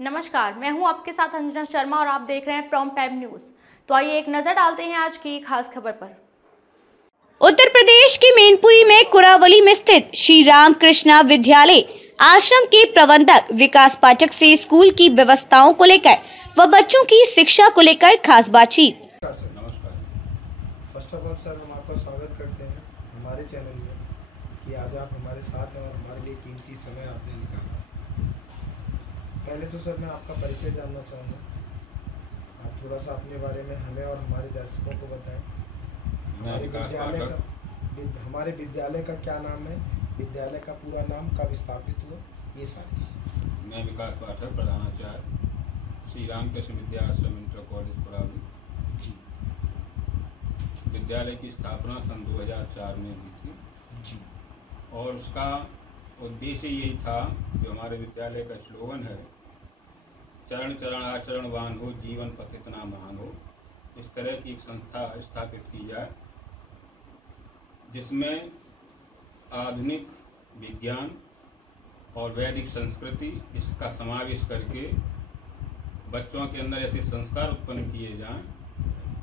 नमस्कार, मैं हूं आपके साथ अंजना शर्मा और आप देख रहे हैं प्रॉम्प्ट टाइम न्यूज। तो आइए एक नजर डालते हैं आज की खास खबर पर। उत्तर प्रदेश के मैनपुरी में कुरावली में स्थित श्री रामकृष्ण विद्यालय आश्रम के प्रबंधक विकास पाठक से स्कूल की व्यवस्थाओं को लेकर व बच्चों की शिक्षा को लेकर खास बातचीत। नमस्कार। फर्स्ट ऑफ ऑल सर, हम आपका स्वागत करते हैं हमारे चैनल में कि आज आप हमारे साथ हैं और हमारे लिए कीमती समय आपने निकाला। पहले तो सर मैं आपका परिचय जानना चाहूँगा। आप थोड़ा सा अपने बारे में हमें और हमारे दर्शकों को बताएं। हमारे विद्यालय का क्या नाम है, विद्यालय का पूरा नाम कब स्थापित हुआ, ये सारी चीज़। मैं विकास पाठक, प्रधानाचार्य श्री रामकृष्ण विद्या आश्रम इंटर कॉलेज कुरावली जी। विद्यालय की स्थापना सन 2004 में हुई थी जी। और उसका उद्देश्य यही था जो हमारे विद्यालय का स्लोगन है, चरण चरण आचरणवान हो, जीवन पथ इतना महान हो। इस तरह की एक संस्था स्थापित की जाए जिसमें आधुनिक विज्ञान और वैदिक संस्कृति इसका समावेश करके बच्चों के अंदर ऐसे संस्कार उत्पन्न किए जाएं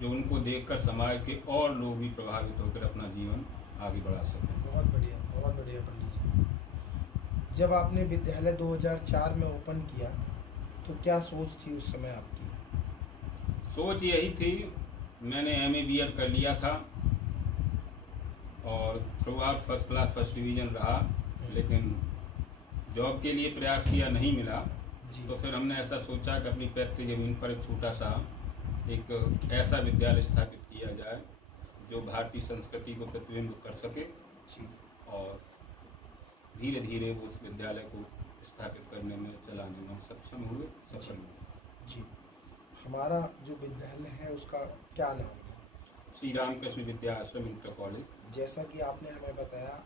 जो उनको देखकर समाज के और लोग भी प्रभावित होकर अपना जीवन आगे बढ़ा सकें। बहुत बढ़िया पंडित जी। जब आपने विद्यालय 2004 में ओपन किया तो क्या सोच थी उस समय आपकी? सोच यही थी, मैंने MA B.Ed कर लिया था और through out first class first division रहा, लेकिन जॉब के लिए प्रयास किया, नहीं मिला। तो फिर हमने ऐसा सोचा कि अपनी पैतृक जमीन पर एक छोटा सा एक ऐसा विद्यालय स्थापित किया जाए जो भारतीय संस्कृति को प्रतिबिंबित कर सके और धीरे धीरे वो उस विद्यालय को स्थापित करने में, चलाने में सक्षम हुए, सफल हुए। जी। हमारा जो विद्यालय है उसका क्या नाम है? श्री रामकृष्ण विद्या आश्रम इंटर कॉलेज। जैसा कि आपने हमें बताया,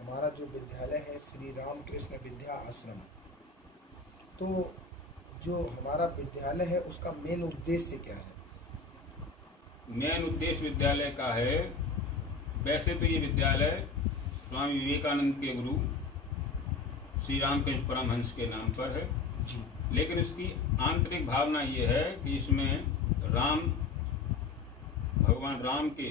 हमारा जो विद्यालय है श्री रामकृष्ण विद्या आश्रम, तो जो हमारा विद्यालय है उसका मेन उद्देश्य क्या है? मेन उद्देश्य विद्यालय का है, वैसे तो ये विद्यालय स्वामी विवेकानंद के गुरु श्री रामकृष्ण परमहंस के नाम पर है जी। लेकिन इसकी आंतरिक भावना ये है कि इसमें भगवान राम के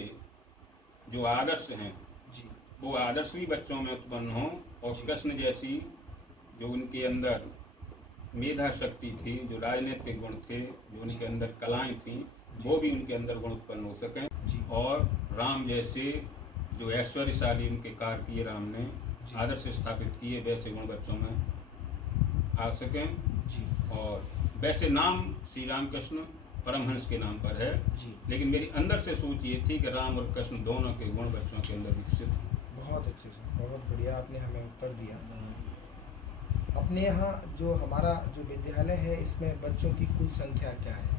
जो आदर्श हैं जी, वो आदर्श भी बच्चों में उत्पन्न हो और कृष्ण जैसी जो उनके अंदर मेधा शक्ति थी, जो राजनीतिक गुण थे, जो उनके अंदर कलाएं थी, वो भी उनके अंदर गुण उत्पन्न हो सकें और राम जैसे जो ऐश्वर्यशाली उनके कार्य किए राम ने, आदर्श स्थापित किए, वैसे गुण बच्चों में आ सकें जी। और वैसे नाम श्री रामकृष्ण परमहंस के नाम पर है जी। लेकिन मेरी अंदर से सोच ये थी कि राम और कृष्ण दोनों के गुण बच्चों के अंदर विकसित हो। बहुत अच्छे से, बहुत बढ़िया आपने हमें उत्तर दिया। अपने यहाँ जो हमारा जो विद्यालय है इसमें बच्चों की कुल संख्या क्या है?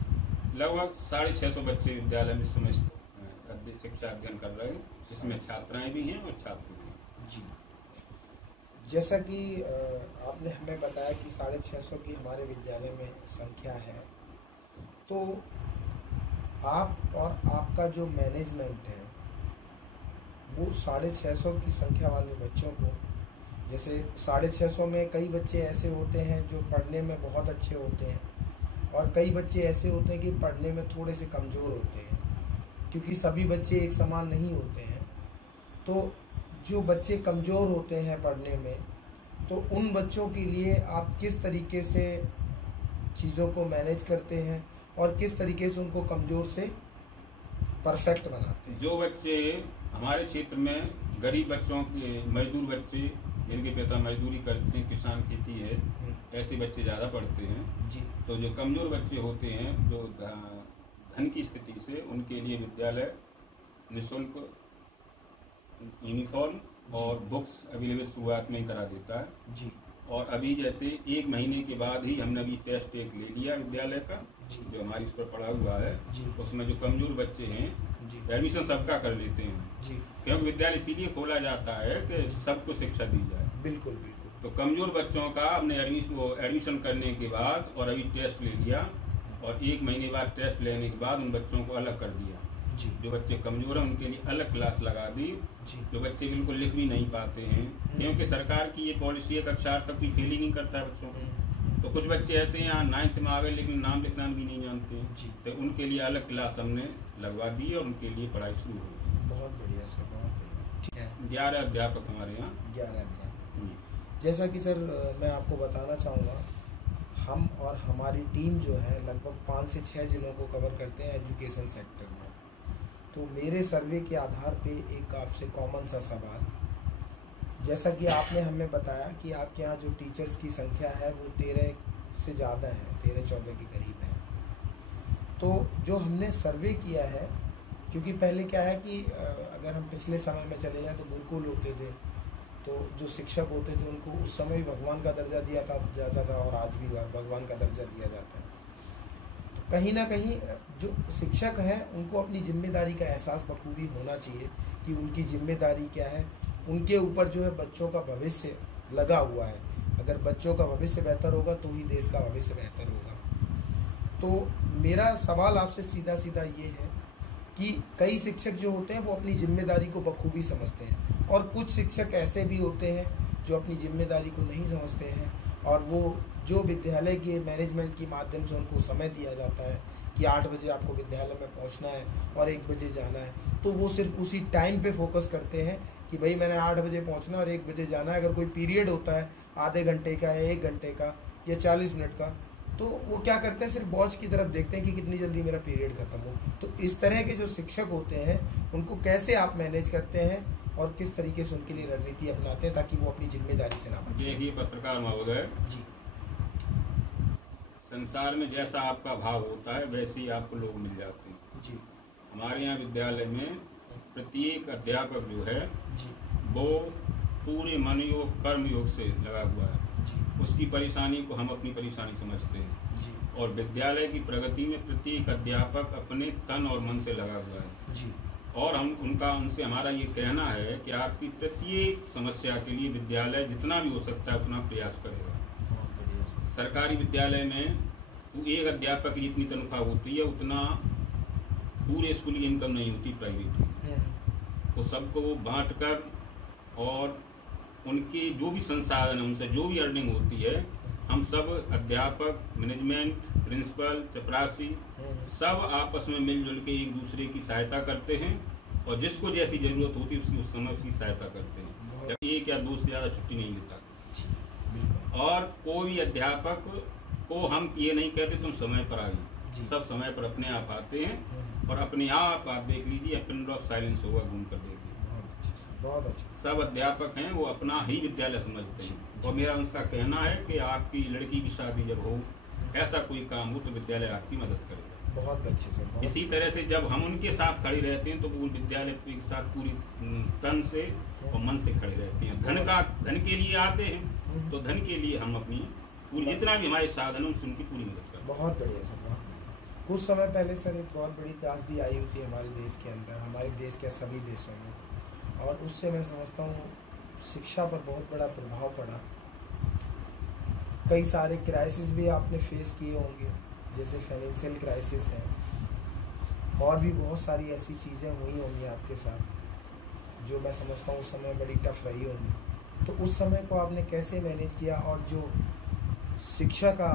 लगभग 650 बच्चे विद्यालय में इस समय शिक्षा अध्ययन कर रहे हैं। इसमें छात्राएं भी हैं और छात्र भी हैं जी। जैसा कि आपने हमें बताया कि 650 की हमारे विद्यालय में संख्या है, तो आप और आपका जो मैनेजमेंट है वो 650 की संख्या वाले बच्चों को, जैसे 650 में कई बच्चे ऐसे होते हैं जो पढ़ने में बहुत अच्छे होते हैं और कई बच्चे ऐसे होते हैं कि पढ़ने में थोड़े से कमज़ोर होते हैं, क्योंकि सभी बच्चे एक समान नहीं होते हैं। तो जो बच्चे कमज़ोर होते हैं पढ़ने में, तो उन बच्चों के लिए आप किस तरीके से चीज़ों को मैनेज करते हैं और किस तरीके से उनको कमज़ोर से परफेक्ट बनाते हैं? जो बच्चे हमारे क्षेत्र में गरीब बच्चों के, मजदूर बच्चे जिनके पिता मजदूरी करते हैं, किसान खेती है, ऐसे बच्चे ज़्यादा पढ़ते हैं जी। तो जो कमज़ोर बच्चे होते हैं, जो धन की स्थिति से, उनके लिए विद्यालय निःशुल्क यूनिफॉर्म और बुक्स अवेलेबल शुरुआत में ही करा देता है जी। और अभी जैसे 1 महीने के बाद ही हमने अभी टेस्ट एक ले लिया विद्यालय का जो हमारी इस पर पड़ा हुआ है जी। उसमें जो कमज़ोर बच्चे हैं जी। एडमिशन सबका कर लेते हैं जी। क्योंकि विद्यालय इसीलिए खोला जाता है कि सबको शिक्षा दी जाए। बिल्कुल बिल्कुल। तो कमज़ोर बच्चों का हमने एडमिशन करने के बाद और अभी टेस्ट ले लिया और 1 महीने बाद टेस्ट लेने के बाद उन बच्चों को अलग कर दिया जी। जो बच्चे कमज़ोर हैं उनके लिए अलग क्लास लगा दी जी। जो बच्चे बिल्कुल लिख भी नहीं पाते हैं क्योंकि सरकार की ये पॉलिसी है कक्षा 8 तक कोई फेल ही नहीं करता है बच्चों को। तो कुछ बच्चे ऐसे हैं यहाँ 9th में आ गए लेकिन नाम लिखना भी नहीं जानते हैं जी। तो उनके लिए अलग क्लास हमने लगवा दी है और उनके लिए पढ़ाई शुरू हो गई। बहुत बढ़िया सर, बहुत बढ़िया। ठीक है, 11 अध्यापक हमारे यहाँ। 11 अध्यापक। जैसा कि सर मैं आपको बताना चाहूँगा, हम और हमारी टीम जो है लगभग 5 से 6 जिलों को कवर करते हैं एजुकेशन सेक्टर में। तो मेरे सर्वे के आधार पे एक आपसे कॉमन सा सवाल, जैसा कि आपने हमें बताया कि आपके यहाँ जो टीचर्स की संख्या है वो 13 से ज़्यादा है, 13-14 के करीब है। तो जो हमने सर्वे किया है, क्योंकि पहले क्या है कि अगर हम पिछले समय में चले जाएँ तो गुरुकुल होते थे, तो जो शिक्षक होते थे उनको उस समय भी भगवान का दर्जा दिया जाता था और आज भी भगवान का दर्जा दिया जाता है। तो कहीं ना कहीं जो शिक्षक हैं उनको अपनी जिम्मेदारी का एहसास बखूबी होना चाहिए कि उनकी जिम्मेदारी क्या है। उनके ऊपर जो है बच्चों का भविष्य लगा हुआ है। अगर बच्चों का भविष्य बेहतर होगा तो ही देश का भविष्य बेहतर होगा। तो मेरा सवाल आपसे सीधा सीधा ये है कि कई शिक्षक जो होते हैं वो अपनी जिम्मेदारी को बखूबी समझते हैं और कुछ शिक्षक ऐसे भी होते हैं जो अपनी जिम्मेदारी को नहीं समझते हैं और वो जो विद्यालय के मैनेजमेंट के माध्यम से उनको समय दिया जाता है कि 8 बजे आपको विद्यालय में पहुंचना है और 1 बजे जाना है, तो वो सिर्फ उसी टाइम पे फोकस करते हैं कि भाई मैंने 8 बजे पहुंचना और 1 बजे जाना है। अगर कोई पीरियड होता है आधे घंटे का या 1 घंटे का या 40 मिनट का, तो वो क्या करते हैं, सिर्फ वॉच की तरफ देखते हैं कि कितनी जल्दी मेरा पीरियड खत्म हो। तो इस तरह के जो शिक्षक होते हैं उनको कैसे आप मैनेज करते हैं और किस तरीके से उनके लिए रणनीति अपनाते हैं ताकि वो अपनी जिम्मेदारी से ना बचें? देखिए पत्रकार महोदय जी, संसार में जैसा आपका भाव होता है वैसे ही आपको लोग मिल जाते हैं जी, हमारे यहाँ विद्यालय में प्रत्येक अध्यापक जो है जी, वो पूरे मन योग कर्म योग से लगा हुआ है। जी, उसकी परेशानी को हम अपनी परेशानी समझते हैं जी, और विद्यालय की प्रगति में प्रत्येक अध्यापक अपने तन और मन से लगा हुआ है जी, और हम उनसे हमारा ये कहना है कि आपकी प्रत्येक समस्या के लिए विद्यालय जितना भी हो सकता है उतना प्रयास करेगा। बहुत बढ़िया सर। सरकारी विद्यालय में तो एक अध्यापक की जितनी तनख्वाह होती है उतना पूरे स्कूल की इनकम नहीं होती प्राइवेट में। तो सबको वो बांट कर और उनके जो भी संसाधन है उनसे जो भी अर्निंग होती है हम सब अध्यापक, मैनेजमेंट, प्रिंसिपल, चपरासी सब आपस में मिलजुल के एक दूसरे की सहायता करते हैं और जिसको जैसी जरूरत होती है उसकी उस समय उसकी सहायता करते हैं। जब 1 या 2 से ज़्यादा छुट्टी नहीं लेता और कोई भी अध्यापक को हम ये नहीं कहते तुम समय पर आइए, सब समय पर अपने आप आते हैं और अपने आप देख लीजिए पिन ड्रॉप साइलेंस होगा, घूम कर देख लीजिए। बहुत अच्छे। सब अध्यापक हैं वो अपना ही विद्यालय समझते हैं और मेरा उनका कहना है कि आपकी लड़की की शादी जब हो ऐसा कोई काम हो तो विद्यालय आपकी मदद करेगा। बहुत अच्छे सर। इसी तरह से जब हम उनके साथ खड़े रहते हैं तो वो विद्यालय के साथ पूरी तन से और मन से खड़े रहते हैं। धन के लिए आते हैं तो धन के लिए हम अपनी पूरी जितना भी हमारे साधन है उनकी पूरी मदद करते हैं। बहुत बढ़िया सर। कुछ समय पहले सर एक बहुत बड़ी त्रासदी आई हुई थी हमारे देश के अंदर, हमारे देश के सभी देशों में, और उससे मैं समझता हूँ शिक्षा पर बहुत बड़ा प्रभाव पड़ा। कई सारे क्राइसिस भी आपने फेस किए होंगे, जैसे फाइनेंशियल क्राइसिस है और भी बहुत सारी ऐसी चीज़ें हुई होंगी आपके साथ जो मैं समझता हूँ उस समय बड़ी टफ रही होंगी। तो उस समय को आपने कैसे मैनेज किया और जो शिक्षा का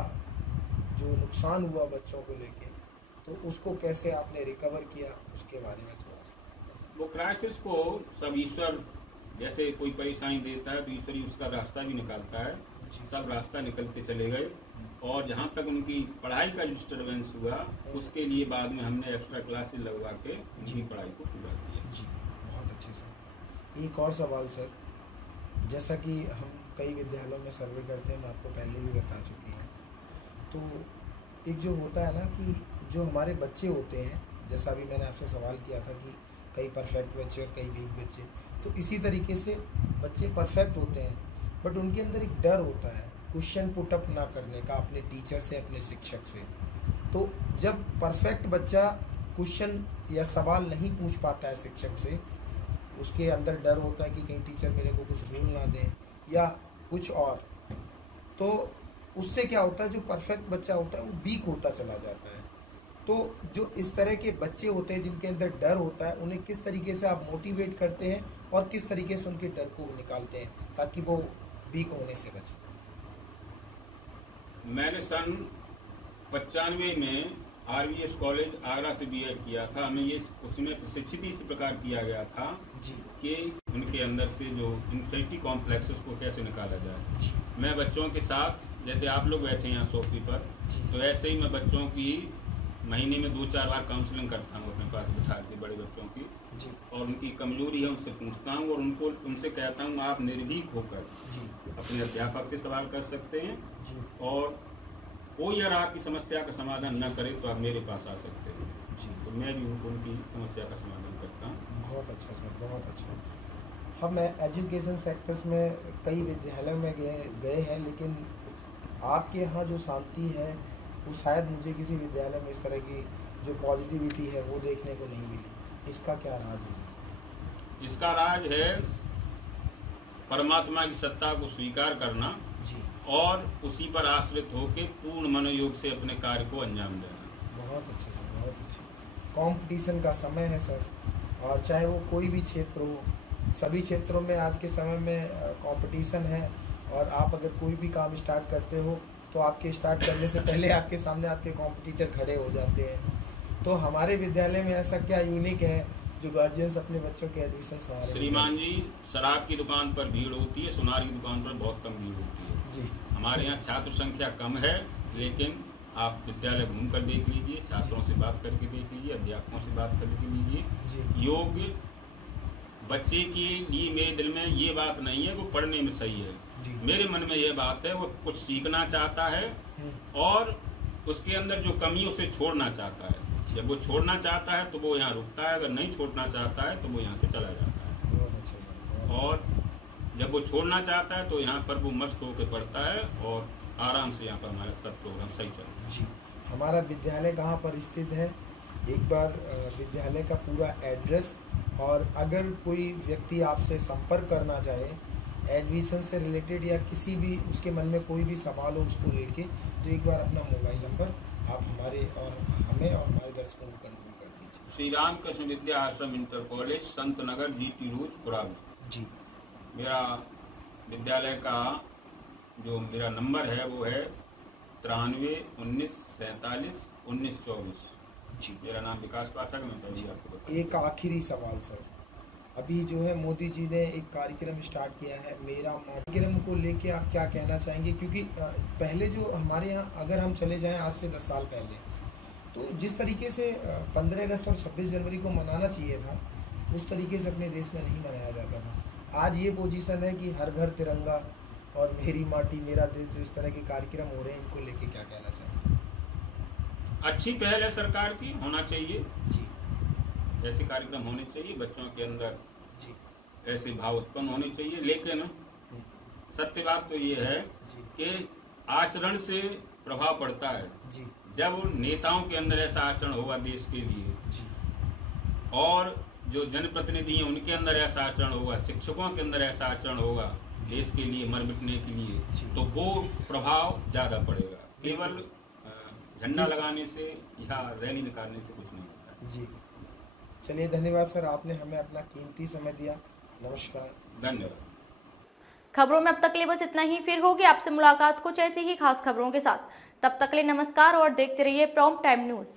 जो नुकसान हुआ बच्चों को लेके, तो उसको कैसे आपने रिकवर किया, उसके बारे में थोड़ा सा। वो क्राइसिस को सब ईश्वर जैसे कोई परेशानी देता है तो ईश्वर ही उसका रास्ता भी निकालता है। सब रास्ता निकलते चले गए और जहाँ तक उनकी पढ़ाई का डिस्टर्बेंस हुआ उसके लिए बाद में हमने एक्स्ट्रा क्लासेस लगवा के उनकी पढ़ाई को पूरा किया। जी बहुत अच्छे सर। एक और सवाल सर, जैसा कि हम कई विद्यालयों में सर्वे करते हैं, मैं आपको पहले भी बता चुकी हूँ, तो एक जो होता है ना कि जो हमारे बच्चे होते हैं, जैसा अभी मैंने आपसे सवाल किया था कि कई परफेक्ट बच्चे और कई वीक बच्चे, तो इसी तरीके से बच्चे परफेक्ट होते हैं बट उनके अंदर एक डर होता है क्वेश्चन पुट अप ना करने का अपने टीचर से, अपने शिक्षक से। तो जब परफेक्ट बच्चा क्वेश्चन या सवाल नहीं पूछ पाता है शिक्षक से, उसके अंदर डर होता है कि कहीं टीचर मेरे को कुछ भूल ना दें या कुछ और, तो उससे क्या होता है जो परफेक्ट बच्चा होता है वो वीक होता चला जाता है। तो जो इस तरह के बच्चे होते हैं जिनके अंदर डर होता है, उन्हें किस तरीके से आप मोटिवेट करते हैं और किस तरीके से उनके डर को निकालते हैं ताकि वो वीक होने से बचे? मैंने सन 95 में RVS कॉलेज आगरा से BEd किया था। हमें ये उसमें प्रशिक्षित इस प्रकार किया गया था कि उनके अंदर से जो इंफिनिटी कॉम्प्लेक्सेस को कैसे निकाला जाए। मैं बच्चों के साथ, जैसे आप लोग बैठे हैं यहाँ सोफी पर, तो ऐसे ही मैं बच्चों की महीने में 2-4 बार काउंसलिंग करता हूँ अपने पास बिठा के, बड़े बच्चों की, और उनकी कमजोरी है उनसे पूछता हूँ और उनसे कहता हूँ आप निर्भीक होकर अपने अध्यापक से सवाल कर सकते हैं, और कोई अगर आपकी समस्या का समाधान न करे तो आप मेरे पास आ सकते हैं। तो मैं भी उनकी समस्या का समाधान करता हूँ। बहुत अच्छा सर, बहुत अच्छा। हम एजुकेशन सेक्टर्स में कई विद्यालयों में गए हैं, लेकिन आपके यहाँ जो शांति है वो शायद मुझे किसी विद्यालय में इस तरह की जो पॉजिटिविटी है वो देखने को नहीं मिली। इसका क्या राज है सर? इसका राज है परमात्मा की सत्ता को स्वीकार करना और उसी पर आश्रित होकर पूर्ण मनोयोग से अपने कार्य को अंजाम देना। बहुत अच्छा सर, बहुत अच्छा। कंपटीशन का समय है सर, और चाहे वो कोई भी क्षेत्र हो, सभी क्षेत्रों में आज के समय में कंपटीशन है, और आप अगर कोई भी काम स्टार्ट करते हो तो आपके स्टार्ट करने से पहले आपके सामने आपके कॉम्पिटिटर खड़े हो जाते हैं। तो हमारे विद्यालय में ऐसा क्या यूनिक है जो गार्जियंस अपने बच्चों के एडमिशन सवाल? श्रीमान जी, शराब की दुकान पर भीड़ होती है, सुनार की दुकान पर बहुत कम भीड़ होती है जी। हमारे यहाँ छात्र संख्या कम है, लेकिन आप विद्यालय घूम कर देख लीजिए, छात्रों से बात करके देख लीजिए, अध्यापकों से बात करके लीजिए। योग बच्चे के लिए मेरे दिल में ये बात नहीं है वो पढ़ने में सही है, मेरे मन में ये बात है वो कुछ सीखना चाहता है और उसके अंदर जो कमी उसे छोड़ना चाहता है। जब वो छोड़ना चाहता है तो वो यहाँ रुकता है, अगर नहीं छोड़ना चाहता है तो वो यहाँ से चला जाता है। और जब वो छोड़ना चाहता है तो यहाँ पर वो मस्त होकर पढ़ता है और आराम से यहाँ पर हमारा सब प्रोग्राम सही चलता है। जी, हमारा विद्यालय कहाँ पर स्थित है? एक बार विद्यालय का पूरा एड्रेस, और अगर कोई व्यक्ति आपसे संपर्क करना चाहे एडमिशन से रिलेटेड या किसी भी उसके मन में कोई भी सवाल हो उसको लेके, तो एक बार अपना मोबाइल नंबर आप हमारे और हमें और हमारे दर्शकों को कंफर्म कर दीजिए। श्री राम कृष्ण विद्या आश्रम inter college, Sant Nagar, GT road, Kurali. जी, मेरा विद्यालय का जो मेरा नंबर है वो है 93 19 47 19 24। जी, मेरा नाम विकास पाठक, मैं पहले आपको बता। एक आखिरी सवाल सर, अभी जो है मोदी जी ने एक कार्यक्रम स्टार्ट किया है मेरा कार्यक्रम को लेके आप क्या कहना चाहेंगे? क्योंकि पहले जो हमारे यहाँ अगर हम चले जाएं आज से 10 साल पहले, तो जिस तरीके से 15 अगस्त और 26 जनवरी को मनाना चाहिए था उस तरीके से अपने देश में नहीं मनाया जाता था। आज ये पोजीशन है कि हर घर तिरंगा और मेरी माटी मेरा देश, जो इस तरह के कार्यक्रम हो रहे हैं, इनको लेके क्या कहना चाहेंगे? अच्छी पहल है सरकार की, होना चाहिए जी, ऐसे कार्यक्रम होने चाहिए, बच्चों के अंदर जी, ऐसे भाव उत्पन्न होने चाहिए। लेकिन सत्य बात तो ये है कि आचरण से प्रभाव पड़ता है। जी, जब नेताओं के अंदर ऐसा आचरण होगा देश के लिए, जी, और जो जनप्रतिनिधि हैं उनके अंदर ऐसा आचरण होगा, शिक्षकों के अंदर ऐसा आचरण होगा देश के लिए मर मिटने के लिए, तो वो प्रभाव ज्यादा पड़ेगा। केवल झंडा लगाने से या रैली निकालने से कुछ नहीं होता। जी, चलिए धन्यवाद सर, आपने हमें अपना कीमती समय दिया। नमस्कार, धन्यवाद। खबरों में अब तक के लिए बस इतना ही। फिर होगी आपसे मुलाकात कुछ ऐसी ही खास खबरों के साथ। तब तक के लिए नमस्कार और देखते रहिए प्रॉम्प्ट टाइम न्यूज।